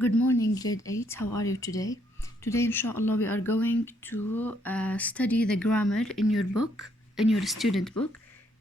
Good morning, grade 8. How are you today? Today, inshallah, we are going to study the grammar in your book, in your student book,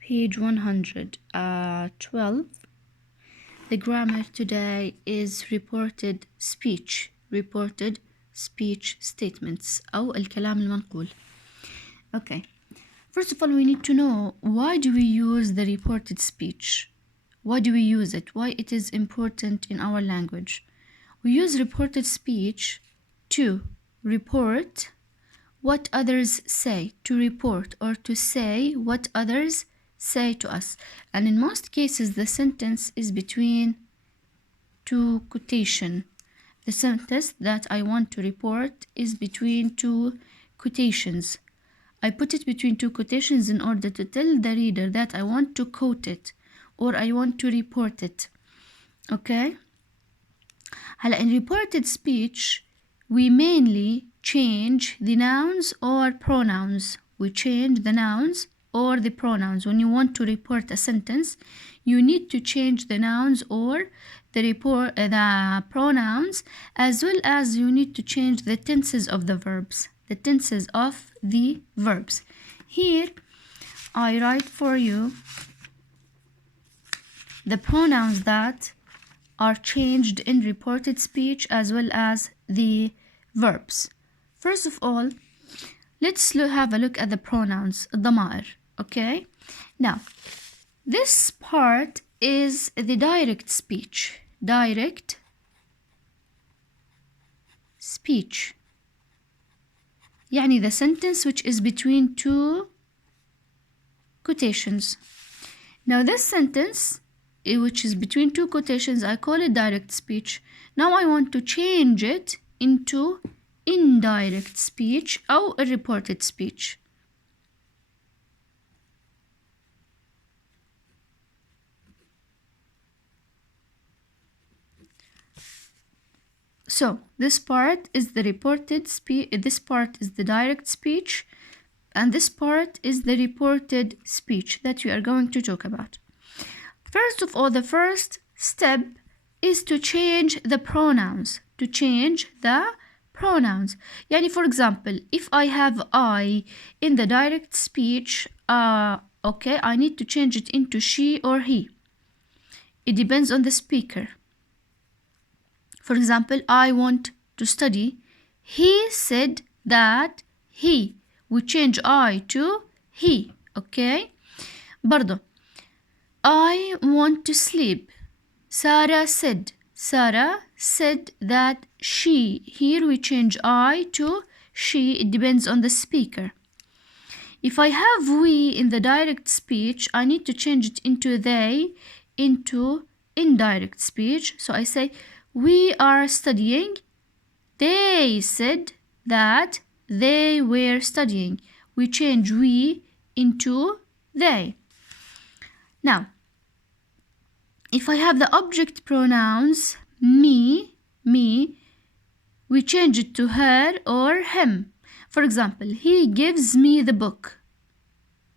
page 112. The grammar today is reported speech statements أو الكلام المنقول. Okay. First of all, we need to know, why do we use the reported speech? Why do we use it? Why it is important in our language? We use reported speech to report what others say, to report or to say what others say to us. And in most cases, the sentence is between two quotations. The sentence that I want to report is between two quotations. I put it between two quotations in order to tell the reader that I want to quote it or I want to report it. Okay? In reported speech, we mainly change the nouns or pronouns. We change the nouns or the pronouns. When you want to report a sentence, you need to change the nouns or the pronouns, as well as you need to change the tenses of the verbs. Here, I write for you the pronouns that are changed in reported speech as well as the verbs. First of all, let's have a look at the pronouns, الضمائر. Okay? Now, this part is the direct speech. Direct speech. يعني the sentence which is between two quotations. Now, this sentence which is between two quotations, I call it direct speech. Now I want to change it into indirect speech or a reported speech. So this part is the reported speech, this part is the direct speech, and this part is the reported speech that we are going to talk about. First of all, the first step is to change the pronouns. Yani, for example, if I have I in the direct speech, okay, I need to change it into she or he. It depends on the speaker. For example, I want to study. He said that he. We change I to he. Okay? برضو, I want to sleep. Sarah said that she. Here we change I to she. It depends on the speaker. If I have we in the direct speech, I need to change it into they, into indirect speech. So I say, we are studying. They said that they were studying. We change we into they. Now, if I have the object pronouns me, we change it to her or him. For example, he gives me the book.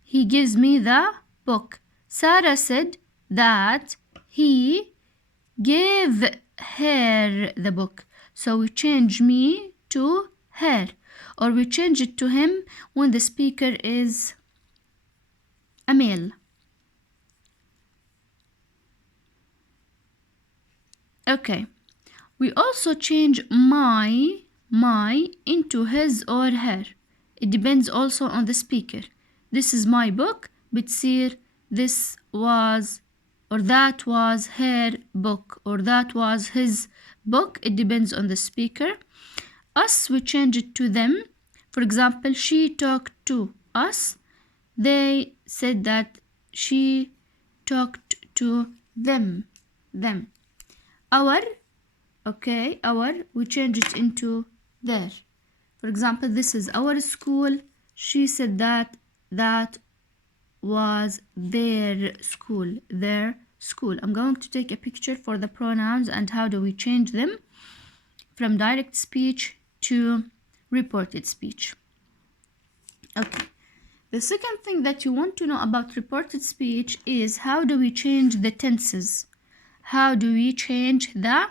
He gives me the book. Sarah said that he gave her the book. So we change me to her, or we change it to him when the speaker is a male. Okay, we also change my into his or her. It depends also on the speaker. This is my book, بتصير this was or that was her book or that was his book. It depends on the speaker. Us, we change it to them. For example, she talked to us. They said that she talked to them. Our, we change it into their. For example, this is our school. She said that was their school. I'm going to take a picture for the pronouns and how do we change them from direct speech to reported speech. Okay. The second thing that you want to know about reported speech is how do we change the tenses? How do we change the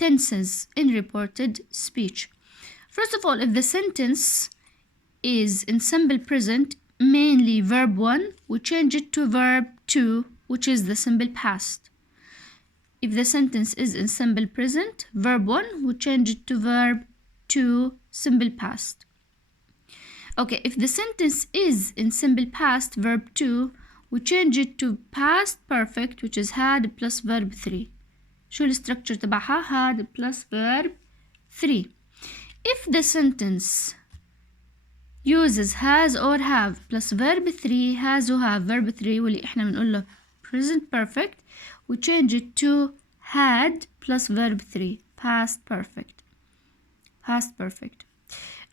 tenses in reported speech. First of all, if the sentence is in simple present, mainly verb 1, we change it to verb 2, which is the simple past. If the sentence is in simple present, verb 1, we change it to verb 2, simple past. Okay, if the sentence is in simple past, verb 2, we change it to past perfect, which is had plus verb 3. شو الستركتشر تبعها؟ had plus verb 3. If the sentence uses has or have plus verb 3, has or have verb 3 واللي احنا بنقول له present perfect, we change it to had plus verb 3, past perfect. Past perfect.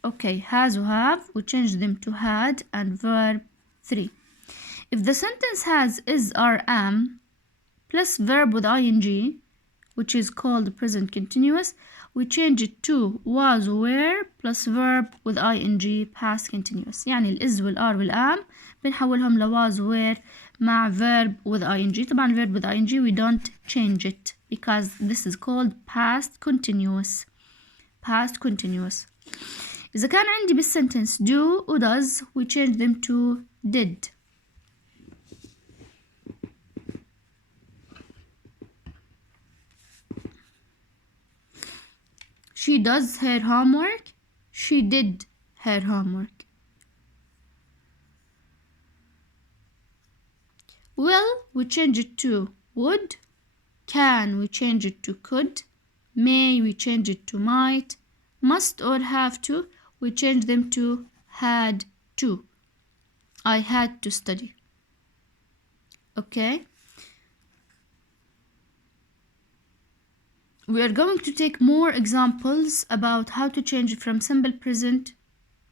Okay, has or have, we change them to had and verb 3. If the sentence has is or am plus verb with ing, which is called present continuous, we change it to was were plus verb with ing, past continuous. يعني الإز والآر والآم بنحولهم ل was were مع verb with ing. طبعا verb with ing we don't change it because this is called past continuous. Past continuous. إذا كان عندي بالسنتنس do و does, we change them to did. She does her homework. She did her homework. Will, we change it to would. Can, we change it to could. May, we change it to might. Must or have to, we change them to had to. I had to study. Okay. We are going to take more examples about how to change from simple present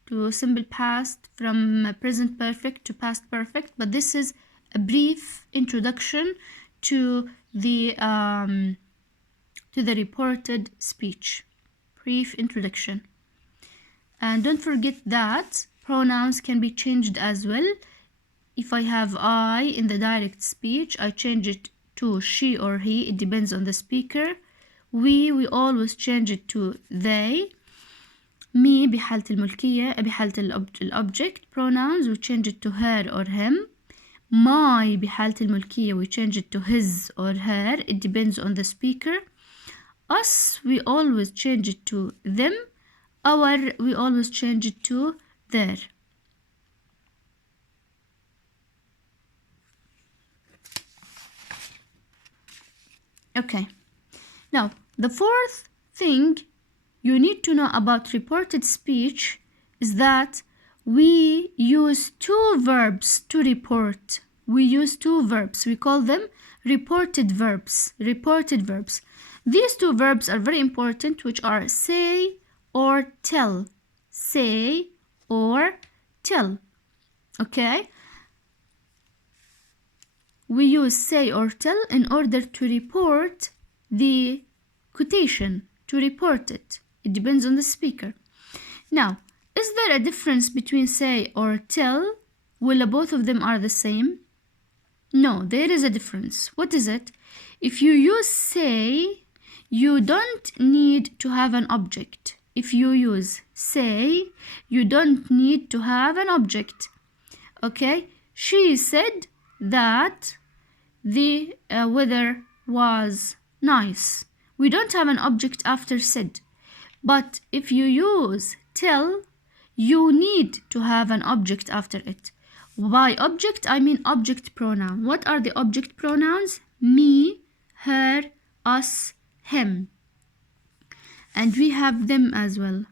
to simple past, from present perfect to past perfect, but this is a brief introduction to the reported speech. Brief introduction. And don't forget that pronouns can be changed as well. If I have I in the direct speech, I change it to she or he. It depends on the speaker. We always change it to they. Me بحالة الملكية بحالة الobject. Pronouns we change it to her or him. My بحالة الملكية we change it to his or her. It depends on the speaker. Us we always change it to them. Our we always change it to their. Okay. Now, the fourth thing you need to know about reported speech is that we use two verbs to report. We use two verbs. We call them reported verbs. Reported verbs. These two verbs are very important, which are say or tell. Say or tell. Okay? We use say or tell in order to report the quotation, to report it. It depends on the speaker. Now, is there a difference between say or tell? Will both of them are the same? No, there is a difference. What is it? If you use say, you don't need to have an object. If you use say, you don't need to have an object. Okay? She said that the weather was nice. We don't have an object after said. But if you use tell, you need to have an object after it. By object, I mean object pronoun. What are the object pronouns? Me, her, us, him. And we have them as well.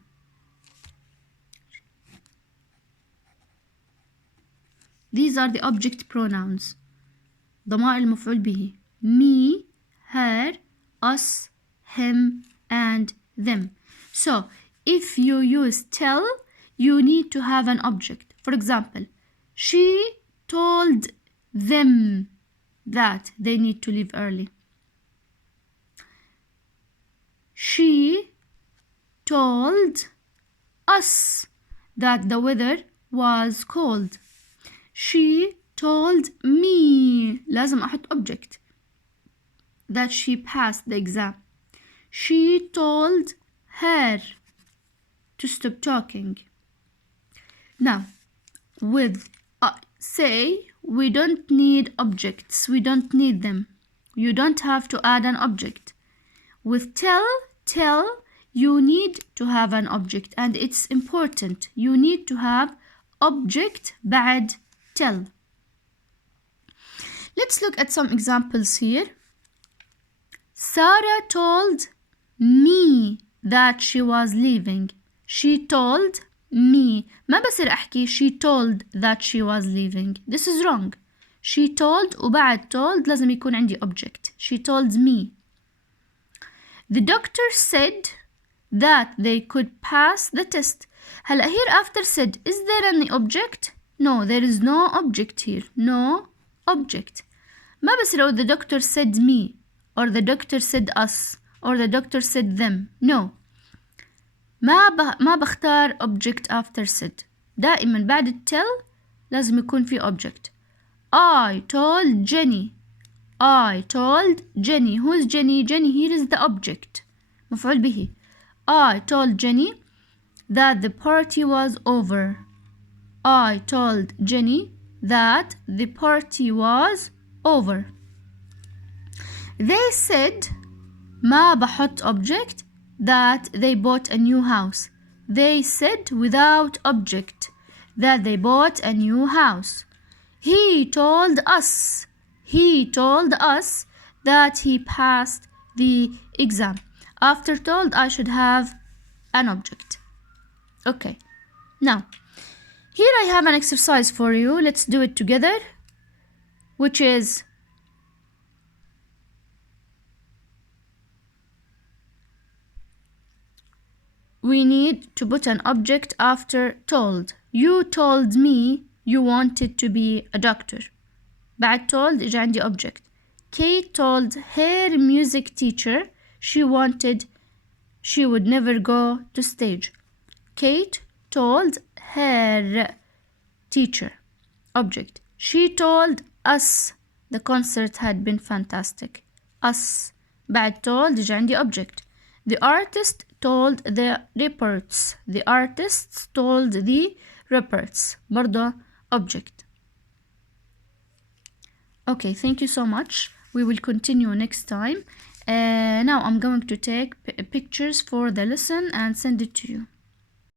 These are the object pronouns. ضمائر المفعول به. Me, her, us, him, and them. So, if you use tell, you need to have an object. For example, she told them that they need to leave early. She told us that the weather was cold. She told me, لازم أحط object, that she passed the exam. She told her to stop talking. Now, with say, we don't need objects. We don't need them. You don't have to add an object. With tell, you need to have an object, and it's important. You need to have object بعد tell. Let's look at some examples here. Sarah told me that she was leaving. She told me. ما بصير أحكي she told that she was leaving. This is wrong. She told وبعد told لازم يكون عندي object. She told me. The doctor said that they could pass the test. هلا here after said, is there any object? No, there is no object here. No object. ما بصير أقول the doctor said me, or the doctor said us, or the doctor said them. No. ما بختار object after said. دائما بعد tell لازم يكون في object. I told Jenny. I told Jenny. Who's Jenny? Jenny here is the object. مفعول به. I told Jenny that the party was over. I told Jenny that the party was over. They said ما بحط object that they bought a new house. They said without object that they bought a new house. He told us that he passed the exam. After told, I should have an object. Okay. Now, here I have an exercise for you. Let's do it together, which is we need to put an object after told. You told me you wanted to be a doctor. بعد told إجا عندي object. Kate told her music teacher she would never go to stage. Kate told her teacher. Object. She told us the concert had been fantastic. Us. بعد told إجا عندي object. The artist told the reports. The artists told the reports. برضه object. Okay, thank you so much. We will continue next time. Now I'm going to take pictures for the lesson and send it to you.